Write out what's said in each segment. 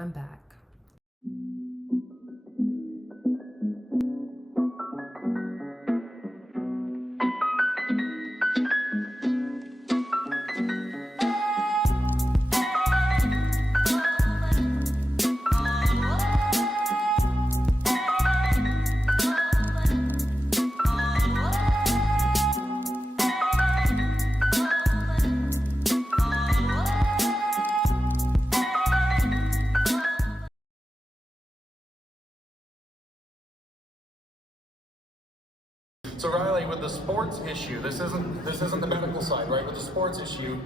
I'm back. So Riley, with the sports issue, this isn't the medical side, right? With the sports issue,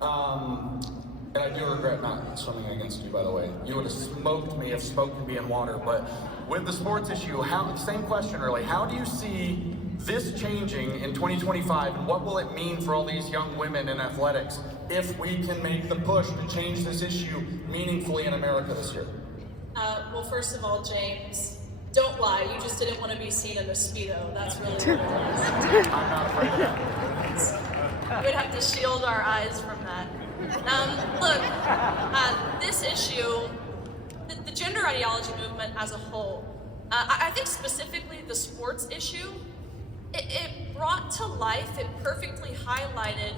and I do regret not swimming against you, by the way. You would have smoked me if smoke could be in water. But with the sports issue, same question really. How do you see this changing in 2025, and what will it mean for all these young women in athletics if we can make the push to change this issue meaningfully in America this year? Well, first of all, James, don't lie, you just didn't want to be seen in a Speedo. That's really what it was. I'm not afraid of that. We'd have to shield our eyes from that. Look, this issue, the gender ideology movement as a whole, I think specifically the sports issue, it brought to life, it perfectly highlighted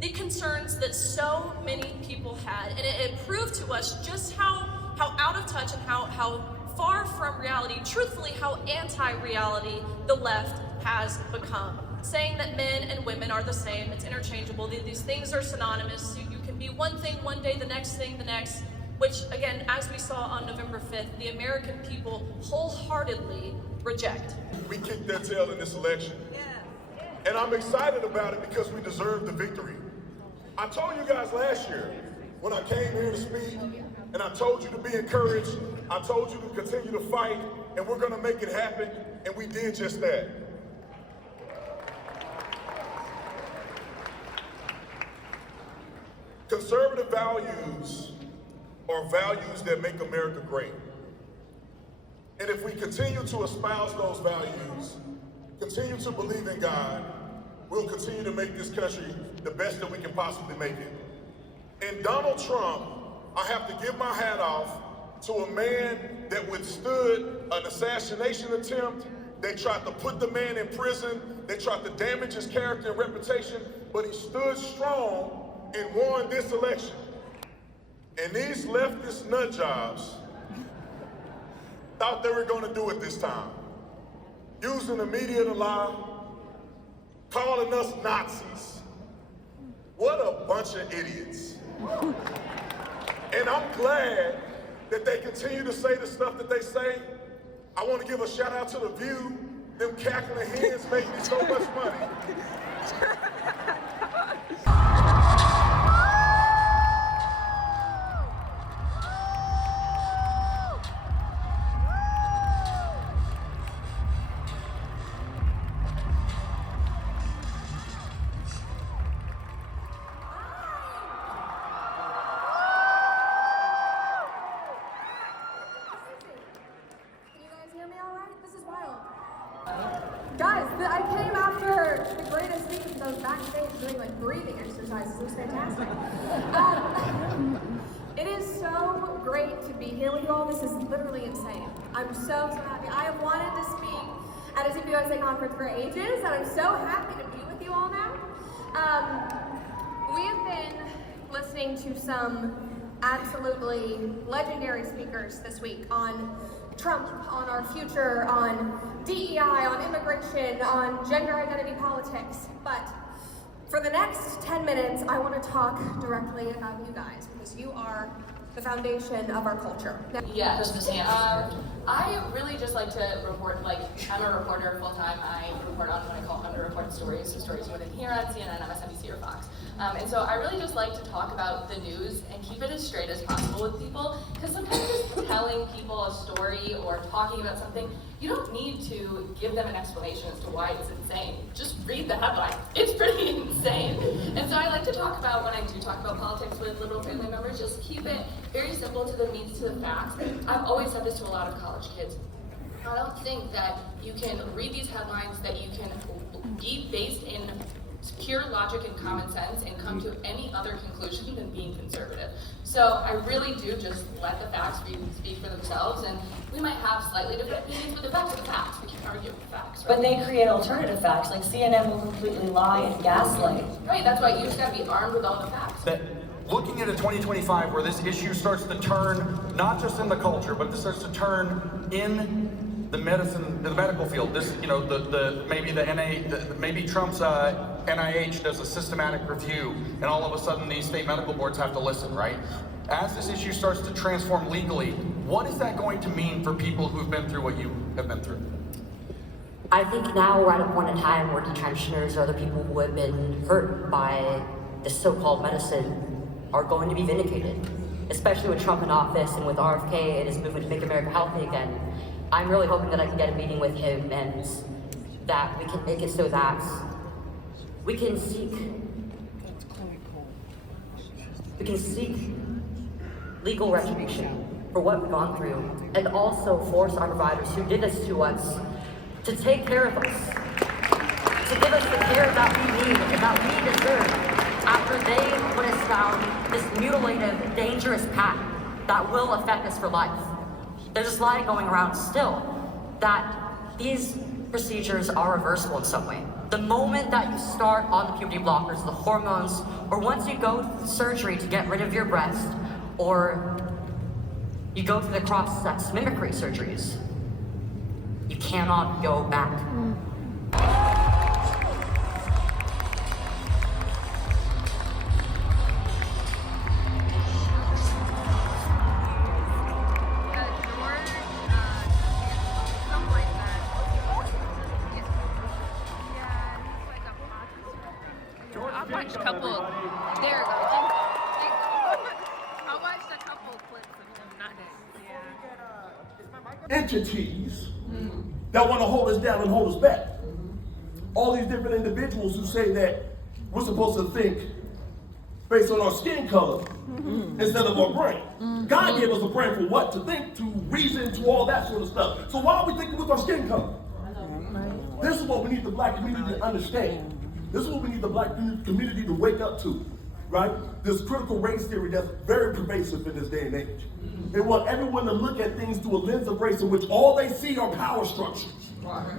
the concerns that so many people had, and it proved to us just how out of touch and how far from reality, truthfully, how anti-reality the left has become. Saying that men and women are the same, it's interchangeable, these things are synonymous, you can be one thing one day, the next thing the next, which again, as we saw on November 5th, the American people wholeheartedly reject. We kicked their tail in this election. And I'm excited about it because we deserve the victory. I told you guys last year when I came here to speak, and I told you to be encouraged, I told you to continue to fight, and we're gonna make it happen, and we did just that. Conservative values are values that make America great. And if we continue to espouse those values, continue to believe in God, we'll continue to make this country the best that we can possibly make it. And Donald Trump, I have to give my hat off to a man that withstood an assassination attempt. They tried to put the man in prison. They tried to damage his character and reputation, but he stood strong and won this election. And these leftist nut jobs thought they were gonna do it this time. Using the media to lie, calling us Nazis. What a bunch of idiots. And I'm glad that they continue to say the stuff that they say. I want to give a shout out to The View. Them cackling hens make me so much money. Guys, I came after the greatest speech because I was backstage doing like breathing exercises. It was fantastic. It is so great to be here with you all. This is literally insane. I'm so happy. I have wanted to speak at a TPUSA conference for ages, and I'm so happy to be with you all now. We have been listening to some absolutely legendary speakers this week on Trump, on our future, on DEI, on immigration, on gender identity politics. But for the next 10 minutes, I want to talk directly about you guys, because you are the foundation of our culture. Yeah, just the I really just like to report, I'm a reporter full-time. I report on what I call underreported stories, so stories you wouldn't hear on CNN, MSNBC, or Fox. And so I really just like to talk about the news and keep it as straight as possible with people, because sometimes just telling people a story or talking about something, you don't need to give them an explanation as to why it's insane. Just read the headline. It's pretty insane. And so I like to talk about, when I do talk about politics with liberal family members, just keep it very simple to the means, to the facts. I've always said this to a lot of college kids. I don't think that you can read these headlines, that you can be based in pure logic and common sense and come to any other conclusion than being conservative. So I really do just let the facts speak for themselves, and we might have slightly different opinions, but the facts are the facts. We can't argue with the facts, right? But they create alternative facts, like CNN will completely lie and gaslight. Right, that's why you just gotta be armed with all the facts. That looking at a 2025 where this issue starts to turn, not just in the culture, but this starts to turn in the medical field. This, you know, maybe Trump's NIH does a systematic review, and all of a sudden these state medical boards have to listen, right? As this issue starts to transform legally, what is that going to mean for people who've been through what you have been through? I think now we're at a point in time where detentioners or other people who have been hurt by this so-called medicine are going to be vindicated, especially with Trump in office and with RFK and his movement to make America healthy again. I'm really hoping that I can get a meeting with him and that we can make it so that we can seek legal retribution for what we've gone through, and also force our providers who did this to us to take care of us, to give us the care that we need and that we deserve after they put us down this mutilative, dangerous path that will affect us for life. There's this lie going around still that these procedures are reversible in some way. The moment that you start on the puberty blockers, the hormones, or once you go through surgery to get rid of your breast, or you go through the cross-sex mimicry surgeries, you cannot go back. I watched a couple. There we go. I watched a couple clips of him. Not that. Entities that want to hold us down and hold us back. All these different individuals who say that we're supposed to think based on our skin color instead of our brain. God gave us a brain for what? To think, to reason, to all that sort of stuff. So why are we thinking with our skin color? This is what we need the black community to understand. This is what we need the black community to wake up to, right? This critical race theory that's very pervasive in this day and age. They want everyone to look at things through a lens of race in which all they see are power structures,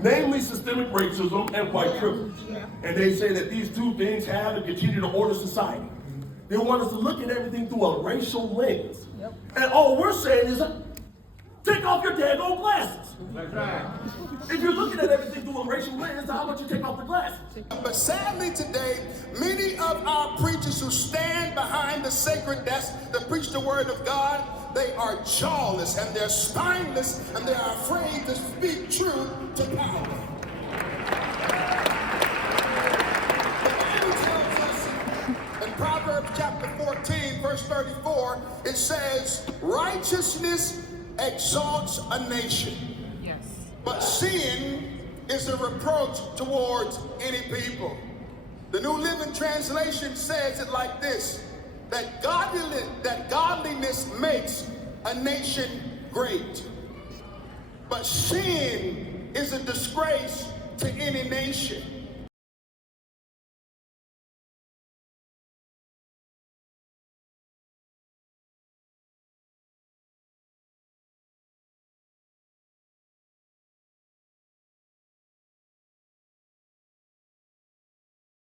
namely systemic racism and white privilege. And they say that these two things have and continue to order society. They want us to look at everything through a racial lens. And all we're saying is, take off your daggone glasses. If you're looking at everything through a racial lens, how about you take off the glasses? But sadly today, many of our preachers who stand behind the sacred desk that preach the word of God, they are jawless and they're spineless and they are afraid to speak truth to power. The Bible tells us in Proverbs chapter 14, verse 34, it says, righteousness exalts a nation, but sin is a reproach towards any people. The New Living Translation says it like this, that godliness makes a nation great, but sin is a disgrace to any nation.